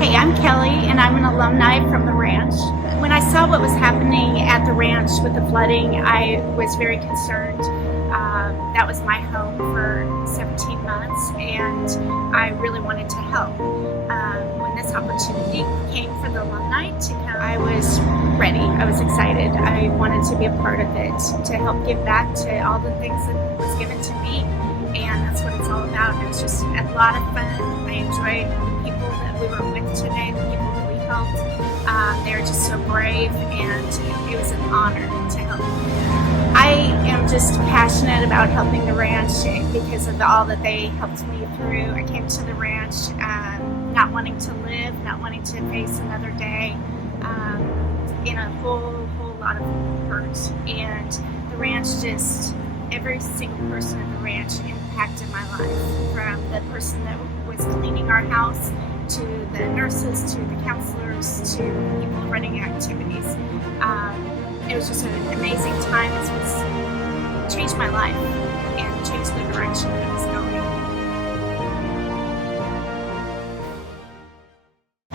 Hey, I'm Kelly, and I'm an alumni from the ranch. When I saw what was happening at the ranch with the flooding, I was very concerned. That was my home for 17 months, and I really wanted to help. When this opportunity came for the alumni to come, I was ready. I was excited. I wanted to be a part of it, to help give back to all the things that was given to me, and that's what it's all about. It was just a lot of fun. I enjoyed the people that we were with today, the people that we helped. They were just so brave, and it was an honor to help. I am just passionate about helping the ranch because of all that they helped me through. I came to the ranch not wanting to live, not wanting to face another day in a whole lot of hurt. And the ranch just, every single person in the ranch impacted my life, from the person that was cleaning our house to the nurses, to the counselors, to people running activities. It was just an amazing time. This was changed my life and changed the direction that I was going.